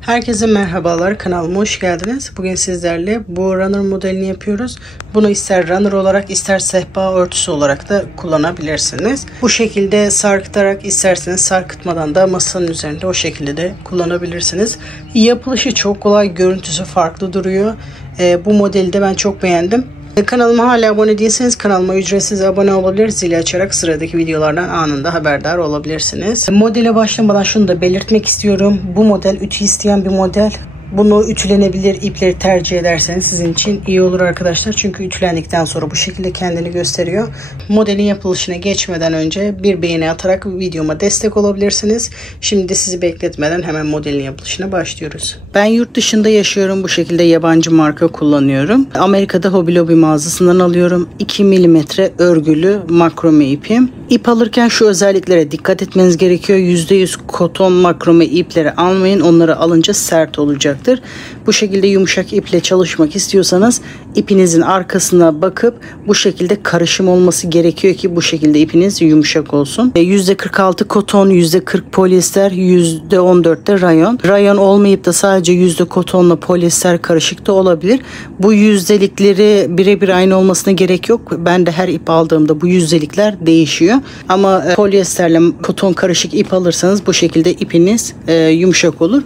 Herkese merhabalar, kanalıma hoş geldiniz. Bugün sizlerle bu runner modelini yapıyoruz. Bunu ister runner olarak ister sehpa örtüsü olarak da kullanabilirsiniz. Bu şekilde sarkıtarak, isterseniz sarkıtmadan da masanın üzerinde o şekilde de kullanabilirsiniz. Yapılışı çok kolay, görüntüsü farklı duruyor. Bu modeli de ben çok beğendim. Kanalıma hala abone değilseniz kanalıma ücretsiz abone olabilir. Zili açarak sıradaki videolardan anında haberdar olabilirsiniz. Modele başlamadan şunu da belirtmek istiyorum. Bu model ütü isteyen bir model. Bunu ütülenebilir ipleri tercih ederseniz sizin için iyi olur arkadaşlar. Çünkü ütülendikten sonra bu şekilde kendini gösteriyor. Modelin yapılışına geçmeden önce bir beğeni atarak videoma destek olabilirsiniz. Şimdi sizi bekletmeden hemen modelin yapılışına başlıyoruz. Ben yurt dışında yaşıyorum. Bu şekilde yabancı marka kullanıyorum. Amerika'da Hobby Lobby mağazasından alıyorum. 2 mm örgülü makrome ipim. İp alırken şu özelliklere dikkat etmeniz gerekiyor. %100 koton makrome ipleri almayın. Onları alınca sert olacak. Bu şekilde yumuşak iple çalışmak istiyorsanız ipinizin arkasına bakıp bu şekilde karışım olması gerekiyor ki bu şekilde ipiniz yumuşak olsun. %46 koton, %40 polyester, %14 de rayon. Rayon olmayıp da sadece kotonla polyester karışık da olabilir. Bu yüzdelikleri birebir aynı olmasına gerek yok. Ben de her ip aldığımda bu yüzdelikler değişiyor. Ama polyesterle koton karışık ip alırsanız bu şekilde ipiniz yumuşak olur.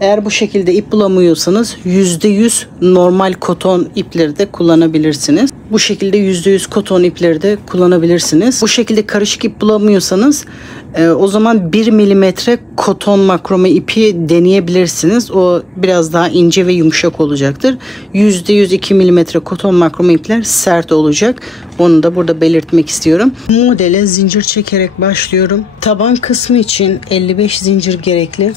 Eğer bu şekilde ip bulamıyorsanız %100 normal koton ipleri de kullanabilirsiniz. Bu şekilde %100 koton ipleri de kullanabilirsiniz. Bu şekilde karışık ip bulamıyorsanız o zaman 1 mm koton makrome ipi deneyebilirsiniz. O biraz daha ince ve yumuşak olacaktır. %100 2 mm koton makrome ipler sert olacak. Onu da burada belirtmek istiyorum. Modele zincir çekerek başlıyorum. Taban kısmı için 55 zincir gerekli.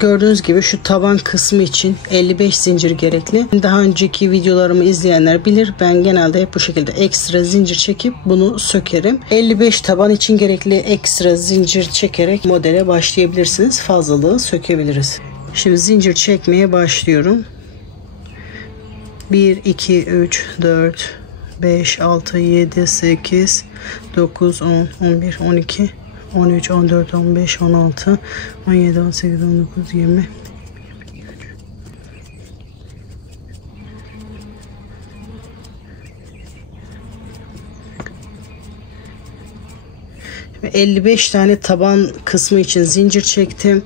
Gördüğünüz gibi şu taban kısmı için 55 zincir gerekli. Daha önceki videolarımı izleyenler bilir. Ben genelde hep bu şekilde ekstra zincir çekip bunu sökerim. 55 taban için gerekli ekstra zincir çekerek modele başlayabilirsiniz. Fazlalığı sökebiliriz. Şimdi zincir çekmeye başlıyorum. 1, 2, 3, 4, 5, 6, 7, 8, 9, 10, 11, 12, 13, 14, 15, 16, 17, 18, 19, 20. Şimdi 55 tane taban kısmı için zincir çektim.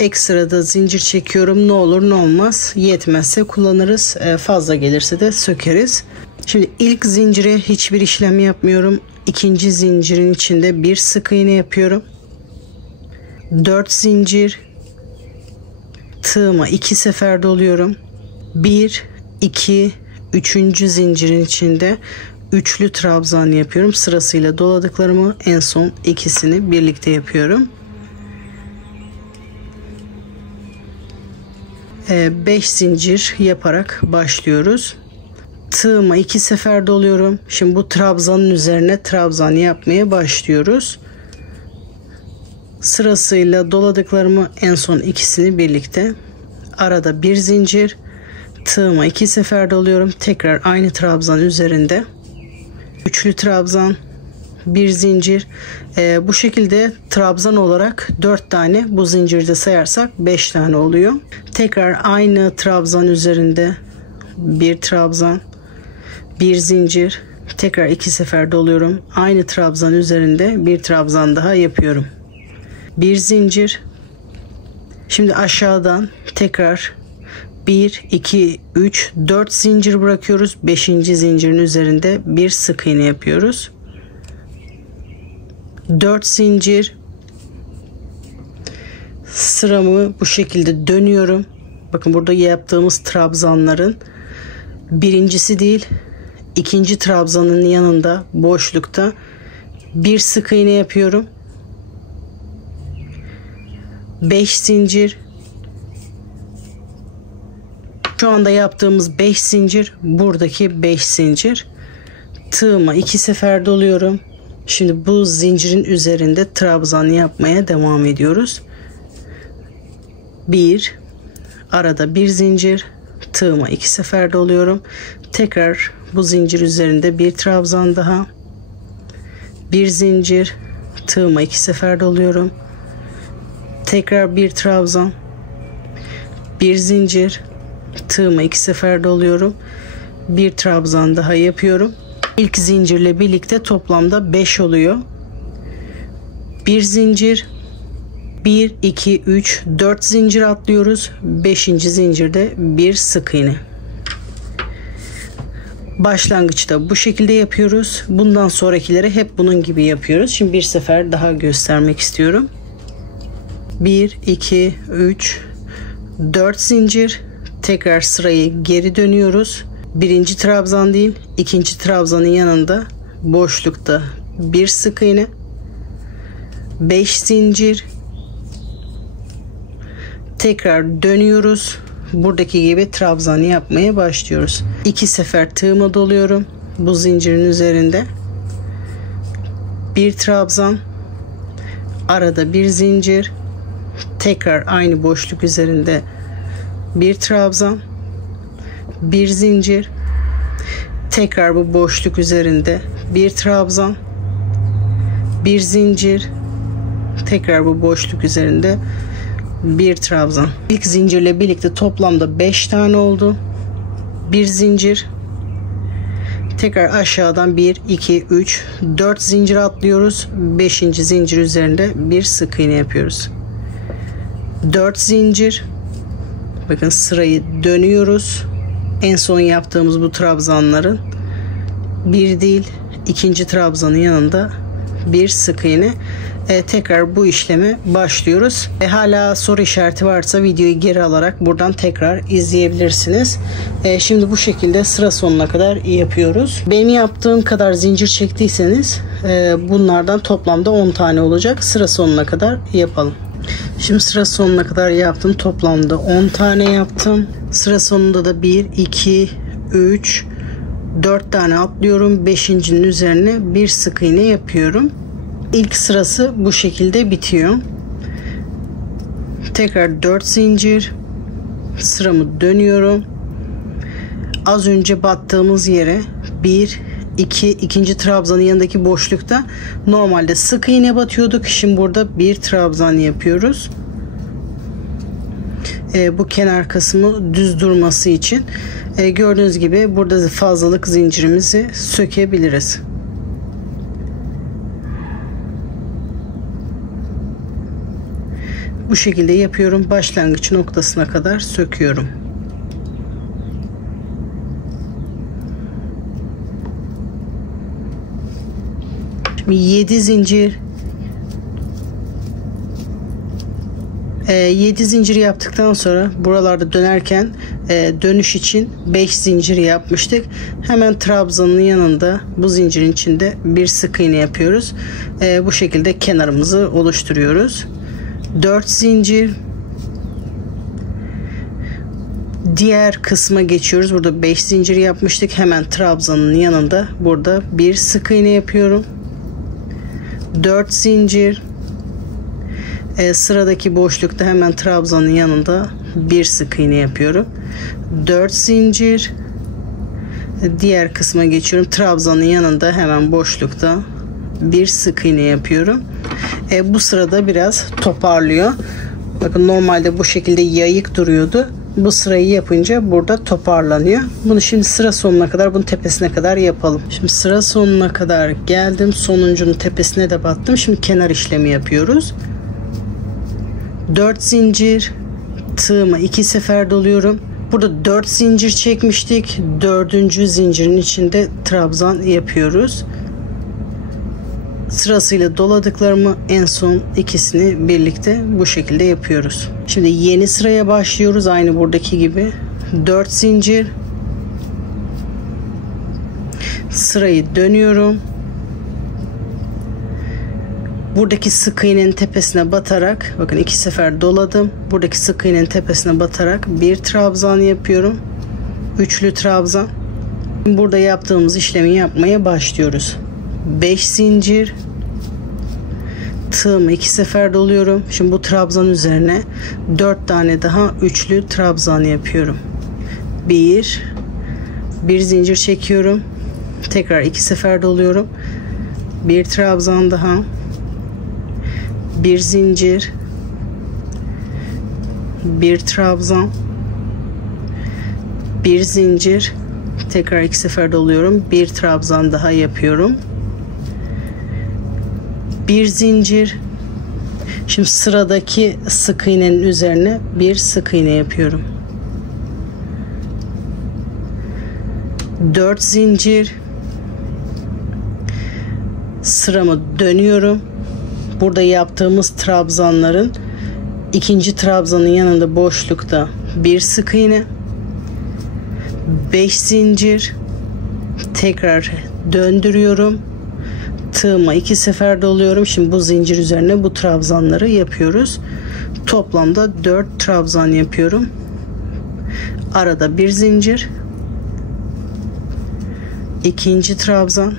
Ekstra da zincir çekiyorum. Ne olur ne olmaz. Yetmezse kullanırız. Fazla gelirse de sökeriz. Şimdi ilk zincire hiçbir işlem yapmıyorum. İkinci zincirin içinde bir sık iğne yapıyorum. 4 zincir. Tığıma 2 sefer doluyorum. 1, 2, 3. zincirin içinde üçlü trabzan yapıyorum. Sırasıyla doladıklarımı en son ikisini birlikte yapıyorum. 5 zincir yaparak başlıyoruz. Tığıma 2 sefer doluyorum. Şimdi bu trabzanın üzerine trabzan yapmaya başlıyoruz. Sırasıyla doladıklarımı en son ikisini birlikte. Arada bir zincir. Tığıma 2 sefer doluyorum. Tekrar aynı trabzan üzerinde. Üçlü trabzan. Bir zincir. Bu şekilde trabzan olarak 4 tane, bu zincirde sayarsak 5 tane oluyor. Tekrar aynı trabzan üzerinde bir trabzan. Bir zincir, tekrar 2 sefer doluyorum. Aynı trabzan üzerinde bir trabzan daha yapıyorum. Bir zincir. Şimdi aşağıdan tekrar 1, 2, 3, 4 zincir bırakıyoruz. 5. zincirin üzerinde bir sık iğne yapıyoruz. 4 zincir. Sıramı bu şekilde dönüyorum. Bakın burada yaptığımız trabzanların birincisi değil, İkinci trabzanın yanında boşlukta bir sık iğne yapıyorum. 5 zincir. Şu anda yaptığımız 5 zincir, buradaki 5 zincir. Tığıma 2 sefer doluyorum. Şimdi bu zincirin üzerinde trabzan yapmaya devam ediyoruz. 1, arada bir zincir. Tığıma 2 sefer doluyorum. Tekrar bu zincir üzerinde bir trabzan daha. Bir zincir. Tığıma 2 sefer doluyorum. Tekrar bir trabzan. bir zincir, tığıma 2 sefer doluyorum. Bir trabzan daha yapıyorum. İlk zincirle birlikte toplamda 5 oluyor. Bir zincir, 1 2 3 4 zincir atlıyoruz. 5. zincirde bir sık iğne. Başlangıçta bu şekilde yapıyoruz. Bundan sonrakileri hep bunun gibi yapıyoruz. Şimdi bir sefer daha göstermek istiyorum. 1 2 3 4 zincir, tekrar sırayı geri dönüyoruz. Birinci trabzan değil, ikinci trabzanın yanında boşlukta bir sık iğne, 5 zincir, tekrar dönüyoruz. Buradaki gibi trabzan yapmaya başlıyoruz. 2 sefer tığıma doluyorum bu zincirin üzerinde. Bir trabzan, arada bir zincir, tekrar aynı boşluk üzerinde bir trabzan, bir zincir, tekrar bu boşluk üzerinde bir trabzan, bir zincir, tekrar bu boşluk üzerinde bir trabzan. İlk zincirle birlikte toplamda 5 tane oldu. Bir zincir, tekrar aşağıdan 1 2 3 4 zincir atlıyoruz. 5. zincir üzerinde bir sık iğne yapıyoruz. 4 zincir, bakın sırayı dönüyoruz. En son yaptığımız bu trabzanların bir değil, ikinci trabzanın yanında bir sık iğne. Tekrar bu işleme başlıyoruz. Hala soru işareti varsa videoyu geri alarak buradan tekrar izleyebilirsiniz. Şimdi bu şekilde sıra sonuna kadar yapıyoruz. Benim yaptığım kadar zincir çektiyseniz bunlardan toplamda 10 tane olacak. Sıra sonuna kadar yapalım. Şimdi sıra sonuna kadar yaptım. Toplamda 10 tane yaptım. Sıra sonunda da 1 2 3 4 tane atlıyorum. 5.'nin üzerine bir sık iğne yapıyorum. İlk sırası bu şekilde bitiyor. Tekrar 4 zincir, sıramı dönüyorum. Az önce battığımız yere 1 2 ikinci trabzanın yanındaki boşlukta normalde sık iğne batıyorduk. Şimdi burada bir trabzan yapıyoruz. Bu kenar kısmı düz durması için gördüğünüz gibi burada fazlalık zincirimizi sökebiliriz. Bu şekilde yapıyorum. Başlangıç noktasına kadar söküyorum. Şimdi 7 zincir 7 zincir yaptıktan sonra buralarda dönerken dönüş için 5 zincir yapmıştık. Hemen trabzanın yanında bu zincirin içinde bir sık iğne yapıyoruz. Bu şekilde kenarımızı oluşturuyoruz. 4 zincir, diğer kısma geçiyoruz. Burada 5 zincir yapmıştık. Hemen trabzanın yanında burada bir sık iğne yapıyorum. 4 zincir, sıradaki boşlukta hemen trabzanın yanında bir sık iğne yapıyorum. 4 zincir, diğer kısma geçiyorum. Trabzanın yanında hemen boşlukta bir sık iğne yapıyorum. Bu sırada biraz toparlıyor. Bakın normalde bu şekilde yayık duruyordu. Bu sırayı yapınca burada toparlanıyor. Bunu şimdi sıra sonuna kadar, bunun tepesine kadar yapalım. Şimdi sıra sonuna kadar geldim. Sonuncunun tepesine de battım. Şimdi kenar işlemi yapıyoruz. 4 zincir, tığıma 2 sefer doluyorum. Burada 4 zincir çekmiştik. 4. zincirin içinde trabzan yapıyoruz. Sırasıyla doladıklarımı en son ikisini birlikte bu şekilde yapıyoruz. Şimdi yeni sıraya başlıyoruz. Aynı buradaki gibi. 4 zincir. Sırayı dönüyorum. Buradaki sık iğnenin tepesine batarak, bakın 2 sefer doladım. Buradaki sık iğnenin tepesine batarak bir trabzan yapıyorum. Üçlü trabzan. Burada yaptığımız işlemi yapmaya başlıyoruz. 5 zincir, tığımı 2 sefer doluyorum. Şimdi bu trabzan üzerine 4 tane daha üçlü trabzan yapıyorum. Bir zincir çekiyorum, tekrar 2 sefer doluyorum. Bir trabzan daha, bir zincir, bir trabzan, bir zincir, tekrar 2 sefer doluyorum, bir trabzan daha yapıyorum, bir zincir. Şimdi sıradaki sık iğnenin üzerine bir sık iğne yapıyorum, 4 zincir, sıramı dönüyorum. Burada yaptığımız trabzanların ikinci trabzanın yanında boşlukta bir sık iğne, 5 zincir, tekrar döndürüyorum, tığıma 2 sefer doluyorum. Şimdi bu zincir üzerine bu trabzanları yapıyoruz. Toplamda 4 trabzan yapıyorum. Arada bir zincir, ikinci trabzan,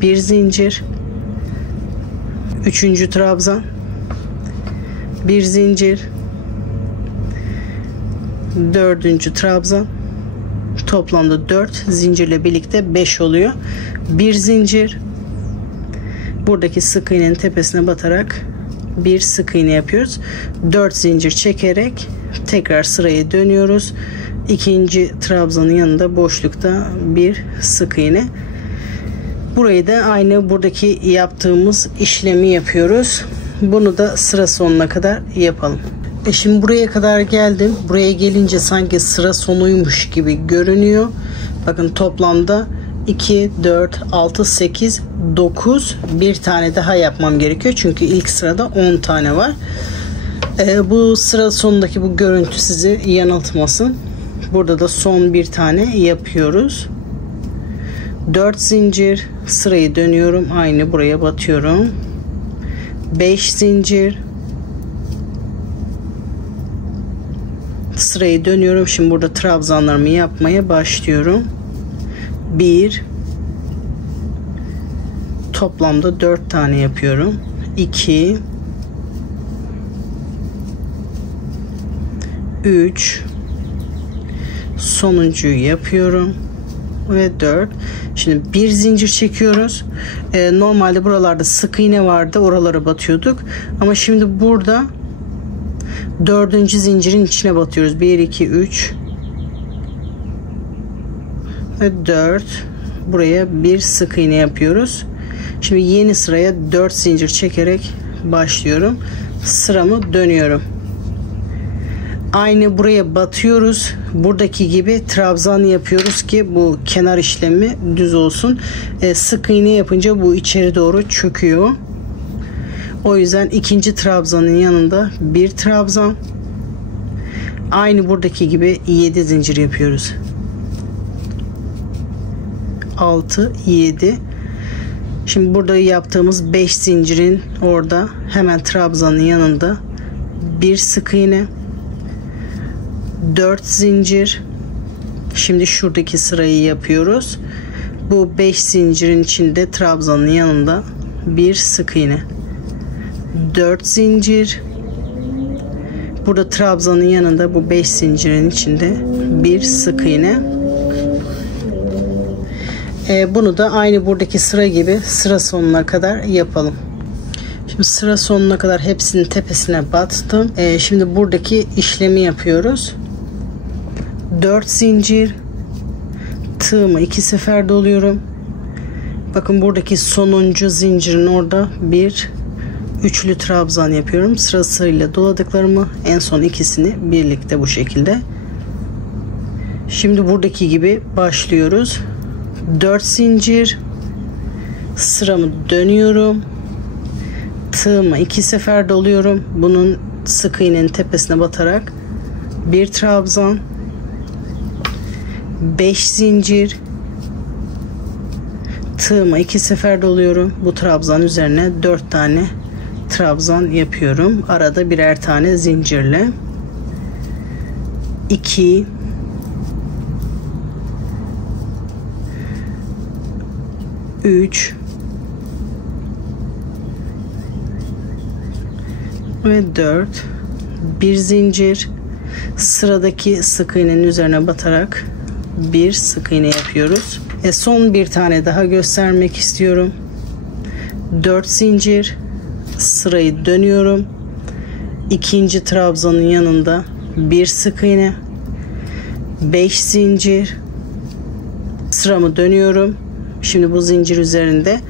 bir zincir, üçüncü trabzan, bir zincir, dördüncü trabzan. Toplamda 4 zincirle birlikte 5 oluyor. Bir zincir, buradaki sık iğnenin tepesine batarak bir sık iğne yapıyoruz. 4 zincir çekerek tekrar sırayı dönüyoruz. İkinci trabzanın yanında boşlukta bir sık iğne. Burayı da aynı buradaki yaptığımız işlemi yapıyoruz. Bunu da sıra sonuna kadar yapalım. Şimdi buraya kadar geldim. Buraya gelince sanki sıra sonuymuş gibi görünüyor. Bakın toplamda 2, 4, 6, 8, 9, bir tane daha yapmam gerekiyor. Çünkü ilk sırada 10 tane var. Bu sıra sonundaki bu görüntü sizi yanıltmasın. Burada da son bir tane yapıyoruz. 4 zincir, sırayı dönüyorum, aynı buraya batıyorum. 5 zincir, sırayı dönüyorum. Şimdi burada trabzanlarımı yapmaya başlıyorum. 1, toplamda 4 tane yapıyorum. 2, 3, sonuncuyu yapıyorum ve 4. Şimdi bir zincir çekiyoruz. Normalde buralarda sık iğne vardı, oralara batıyorduk ama şimdi burada dördüncü zincirin içine batıyoruz. 1, 2, 3 ve 4. Buraya bir sık iğne yapıyoruz. Şimdi yeni sıraya 4 zincir çekerek başlıyorum. Sıramı dönüyorum. Aynı buraya batıyoruz. Buradaki gibi trabzan yapıyoruz ki bu kenar işlemi düz olsun. Sık iğne yapınca bu içeri doğru çöküyor. O yüzden ikinci trabzanın yanında bir trabzan. Aynı buradaki gibi 7 zincir yapıyoruz. 6, 7. Şimdi burada yaptığımız 5 zincirin orada hemen trabzanın yanında bir sık iğne, 4 zincir. Şimdi şuradaki sırayı yapıyoruz. Bu 5 zincirin içinde trabzanın yanında bir sık iğne, 4 zincir. Burada trabzanın yanında bu 5 zincirin içinde bir sık iğne. Bunu da aynı buradaki sıra gibi sıra sonuna kadar yapalım. Şimdi sıra sonuna kadar hepsinin tepesine battım. Şimdi buradaki işlemi yapıyoruz. 4 zincir, tığımı 2 sefer doluyorum. Bakın buradaki sonuncu zincirin orada bir üçlü trabzan yapıyorum. Sırasıyla doladıklarımı, en son ikisini birlikte bu şekilde. Şimdi buradaki gibi başlıyoruz. 4 zincir, sıramı dönüyorum. Tığımı 2 sefer doluyorum. Bunun sık iğnenin tepesine batarak bir trabzan, 5 zincir, tığımı 2 sefer doluyorum. Bu trabzan üzerine 4 tane trabzan yapıyorum. Arada birer tane zincirle. 2, 3 ve 4. Bir zincir, sıradaki sık iğnenin üzerine batarak bir sık iğne yapıyoruz. Son bir tane daha göstermek istiyorum. 4 zincir, sırayı dönüyorum. İkinci trabzanın yanında bir sık iğne, 5 zincir, sıramı dönüyorum. Şimdi bu zincir üzerinde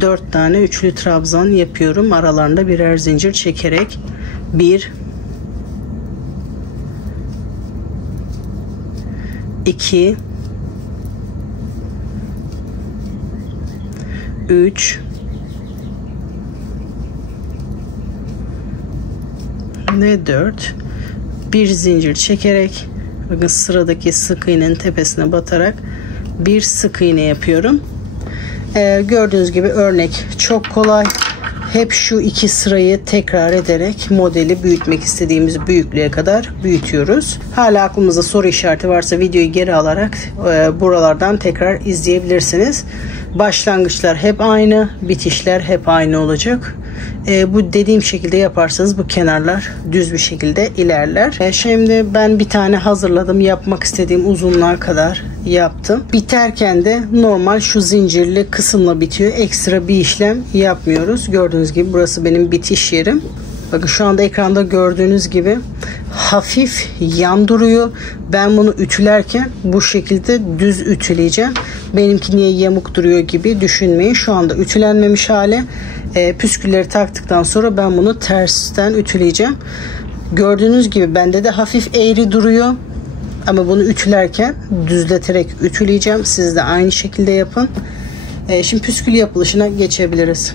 4 tane üçlü trabzan yapıyorum. Aralarında birer zincir çekerek 1 2 3 ve 4 bir zincir çekerek, bakın sıradaki sık iğnenin tepesine batarak bir sık iğne yapıyorum. Gördüğünüz gibi örnek çok kolay. Hep şu iki sırayı tekrar ederek modeli büyütmek istediğimiz büyüklüğe kadar büyütüyoruz. Hala aklımızda soru işareti varsa videoyu geri alarak buralardan tekrar izleyebilirsiniz. Başlangıçlar hep aynı, bitişler hep aynı olacak. Bu dediğim şekilde yaparsanız bu kenarlar düz bir şekilde ilerler. Şimdi ben bir tane hazırladım. Yapmak istediğim uzunluğa kadar yaptım. Biterken de normal şu zincirli kısımla bitiyor. Ekstra bir işlem yapmıyoruz. Gördüğünüz gibi burası benim bitiş yerim. Bakın şu anda ekranda gördüğünüz gibi hafif yan duruyor. Ben bunu ütülerken bu şekilde düz ütüleyeceğim. Benimki niye yamuk duruyor gibi düşünmeyin. Şu anda ütülenmemiş hali. Püskülleri taktıktan sonra ben bunu tersten ütüleyeceğim. Gördüğünüz gibi bende de hafif eğri duruyor. Ama bunu ütülerken düzleterek ütüleyeceğim. Siz de aynı şekilde yapın. Şimdi püskül yapılışına geçebiliriz.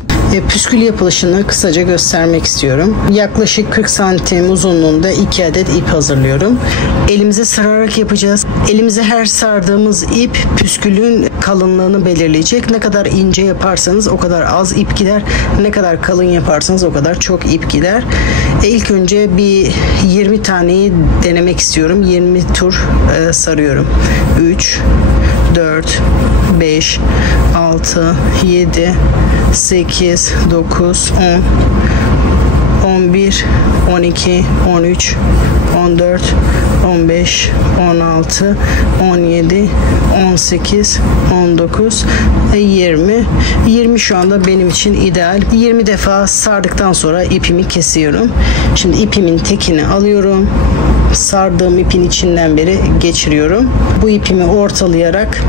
Püskül yapılışını kısaca göstermek istiyorum. Yaklaşık 40 santim uzunluğunda 2 adet ip hazırlıyorum. Elimize sararak yapacağız. Elimize her sardığımız ip püskülün kalınlığını belirleyecek. Ne kadar ince yaparsanız o kadar az ip gider. Ne kadar kalın yaparsanız o kadar çok ip gider. İlk önce bir 20 taneyi denemek istiyorum. 20 tur sarıyorum. 3, 4, 5, 6, 7, 8, 9, 10, 11, 12, 13, 14, 15, 16, 17, 18, 19 ve 20. 20 şu anda benim için ideal. 20 defa sardıktan sonra ipimi kesiyorum. Şimdi ipimin tekini alıyorum. Sardığım ipin içinden beri geçiriyorum. Bu ipimi ortalayarak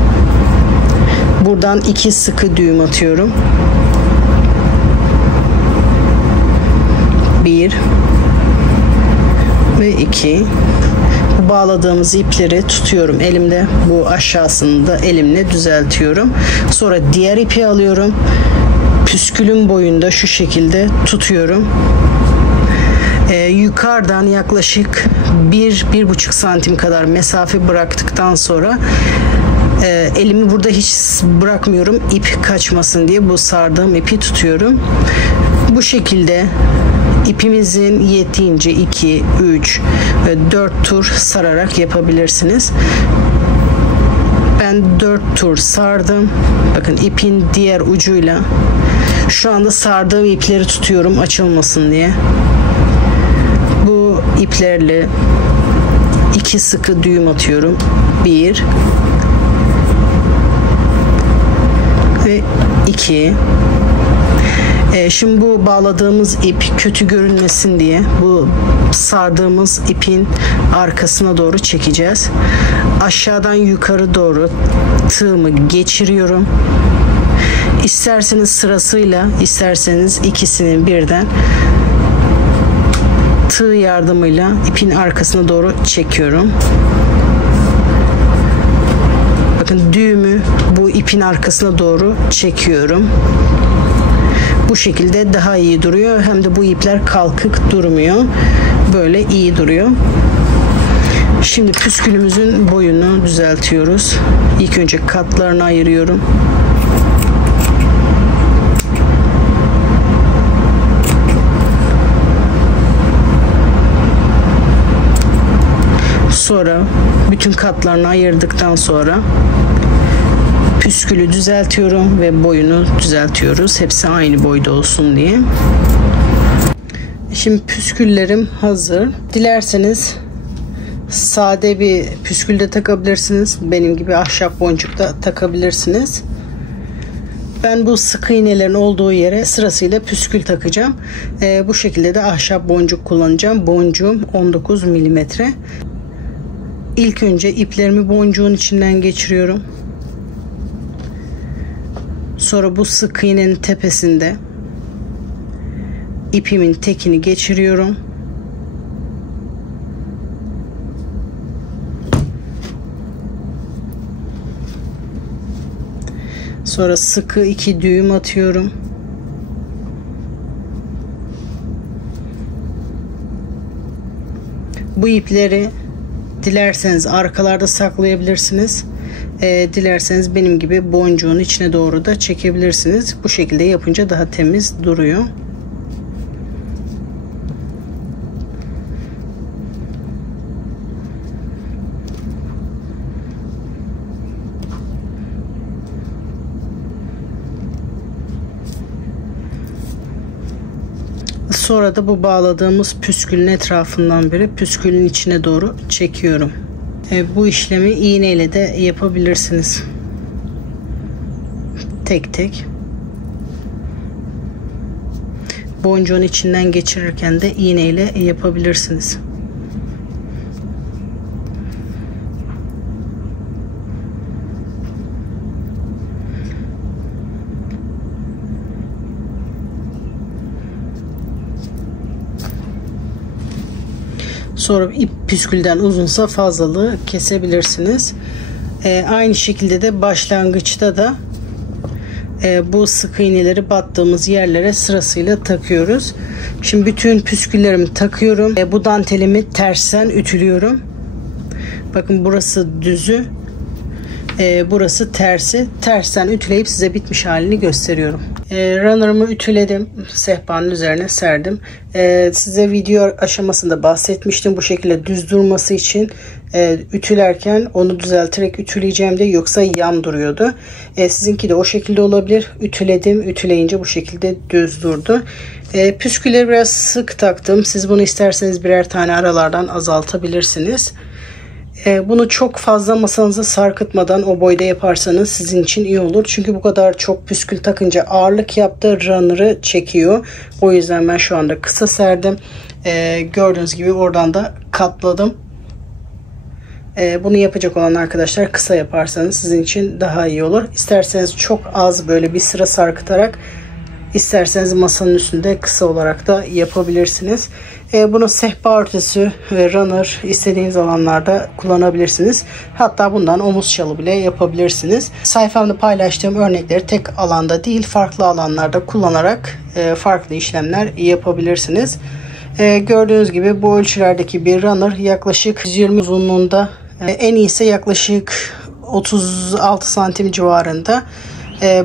buradan 2 sıkı düğüm atıyorum. 1 ve 2. Bağladığımız ipleri tutuyorum elimde. Bu aşağısını da elimle düzeltiyorum. Sonra diğer ipi alıyorum. Püskülün boyunda şu şekilde tutuyorum. Yukarıdan yaklaşık 1-1,5 santim kadar mesafe bıraktıktan sonra elimi burada hiç bırakmıyorum ip kaçmasın diye bu sardığım ipi tutuyorum. Bu şekilde ipimizin yettiğince 2, 3 ve 4 tur sararak yapabilirsiniz. Ben 4 tur sardım. Bakın ipin diğer ucuyla şu anda sardığım ipleri tutuyorum açılmasın diye. Bu iplerle 2 sıkı düğüm atıyorum. 1 ve 2. Şimdi bu bağladığımız ip kötü görünmesin diye bu sardığımız ipin arkasına doğru çekeceğiz. Aşağıdan yukarı doğru tığımı geçiriyorum. İsterseniz sırasıyla, isterseniz ikisini birden tığ yardımıyla ipin arkasına doğru çekiyorum. Bakın düğümü bu ipin arkasına doğru çekiyorum. Bu şekilde daha iyi duruyor. Hem de bu ipler kalkık durmuyor. Böyle iyi duruyor. Şimdi püskülümüzün boyunu düzeltiyoruz. İlk önce katlarını ayırıyorum. Sonra bütün katlarını ayırdıktan sonra püskülü düzeltiyorum ve boyunu düzeltiyoruz. Hepsi aynı boyda olsun diye. Şimdi püsküllerim hazır. Dilerseniz sade bir püskül de takabilirsiniz. Benim gibi ahşap boncuk da takabilirsiniz. Ben bu sık iğnelerin olduğu yere sırasıyla püskül takacağım. Bu şekilde de ahşap boncuk kullanacağım. Boncuğum 19 milimetre. İlk önce iplerimi boncuğun içinden geçiriyorum. Sonra bu sık iğnenin tepesinde ipimin tekini geçiriyorum. Sonra sıkı 2 düğüm atıyorum. Bu ipleri dilerseniz arkalarda saklayabilirsiniz. Dilerseniz benim gibi boncuğun içine doğru da çekebilirsiniz. Bu şekilde yapınca daha temiz duruyor. Sonra da bu bağladığımız püskülün etrafından beri püskülün içine doğru çekiyorum. Bu işlemi iğneyle de yapabilirsiniz. Tek tek. Boncuğun içinden geçirirken de iğneyle yapabilirsiniz. Sonra ip püskülden uzunsa fazlalığı kesebilirsiniz. Aynı şekilde de başlangıçta da bu sık iğneleri battığımız yerlere sırasıyla takıyoruz. Şimdi bütün püsküllerimi takıyorum. Bu dantelimi tersten ütülüyorum. Bakın burası düzü. Burası tersi. Tersten ütüleyip size bitmiş halini gösteriyorum. Runner'ımı ütüledim. Sehpanın üzerine serdim. Size video aşamasında bahsetmiştim. Bu şekilde düz durması için ütülerken onu düzelterek ütüleyeceğim de, yoksa yan duruyordu. Sizinki de o şekilde olabilir. Ütüledim. Ütüleyince bu şekilde düz durdu. Püskülleri biraz sık taktım. Siz bunu isterseniz birer tane aralardan azaltabilirsiniz. Bunu çok fazla masanıza sarkıtmadan o boyda yaparsanız sizin için iyi olur. Çünkü bu kadar çok püskül takınca ağırlık yaptı, runner'ı çekiyor. O yüzden ben şu anda kısa serdim. Gördüğünüz gibi oradan da katladım. Bunu yapacak olan arkadaşlar kısa yaparsanız sizin için daha iyi olur. İsterseniz çok az böyle bir sıra sarkıtarak, İsterseniz masanın üstünde kısa olarak da yapabilirsiniz. Bunu sehpa örtüsü ve runner istediğiniz alanlarda kullanabilirsiniz. Hatta bundan omuz şalı bile yapabilirsiniz. Sayfamda paylaştığım örnekleri tek alanda değil, farklı alanlarda kullanarak farklı işlemler yapabilirsiniz. Gördüğünüz gibi bu ölçülerdeki bir runner yaklaşık 120 uzunluğunda, en iyisi yaklaşık 36 santim civarında.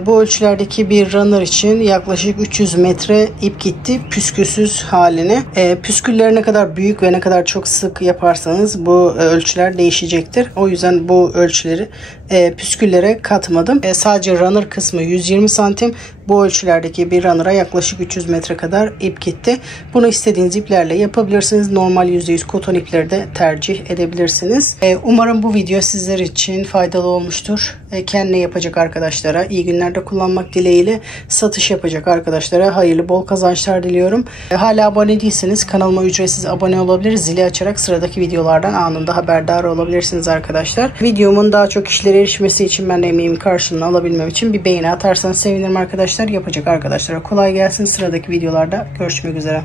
Bu ölçülerdeki bir runner için yaklaşık 300 metre ip gitti püskülsüz haline. Püskülleri ne kadar büyük ve ne kadar çok sık yaparsanız bu ölçüler değişecektir. O yüzden bu ölçüleri püsküllere katmadım. Sadece runner kısmı 120 santim. Bu ölçülerdeki bir runner'a yaklaşık 300 metre kadar ip gitti. Bunu istediğiniz iplerle yapabilirsiniz. Normal %100 koton ipleri de tercih edebilirsiniz. Umarım bu video sizler için faydalı olmuştur. Kendine yapacak arkadaşlara iyi günlerde kullanmak dileğiyle, satış yapacak arkadaşlara hayırlı bol kazançlar diliyorum. Hala abone değilseniz kanalıma ücretsiz abone olabilir. Zili açarak sıradaki videolardan anında haberdar olabilirsiniz arkadaşlar. Videomun daha çok kişilere erişmesi için, ben de emeğimin karşılığını alabilmem için bir beğeni atarsanız sevinirim arkadaşlar. Yapacak arkadaşlara kolay gelsin. Sıradaki videolarda görüşmek üzere.